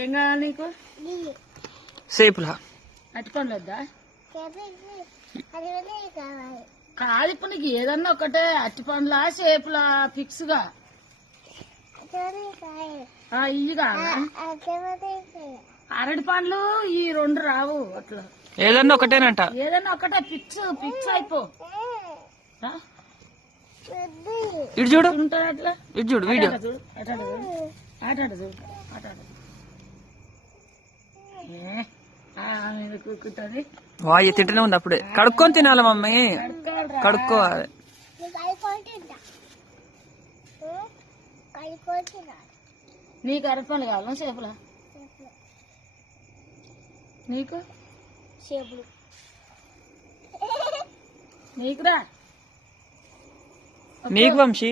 ఏం కావాలి నీకు? సేపులా అట్టి పండ్లు వద్దా? కాదు, ఇప్పుడు నీకు ఏదన్నా ఒకటే అట్టి పండ్లా సేపులా ఫిక్స్ గా ఇవి కాదా? అరటి పండ్లు ఈ రెండు రావు అట్లా. ఏదన్నా ఒకటేనంట. ఏదన్నా ఒకటే ఫిక్స్ ఫిక్స్ అయిపో. ఇటు చూడు, ఉంటుంది అట్లా. ఇటు చూడు వీడియో. చూడు అటాడ చూడు, ఆటాడ చూడు, ఆటాడ కూర్చుంటుంది. వాయి తింటూనే ఉంది. అప్పుడే కడుక్కొని తినాలి మమ్మీ, కడుక్కోవాలి. నీకు అరటి పండ్లు కావాలా సేపులా? నీకు సేపులు నీకురా? నీకు వంశీ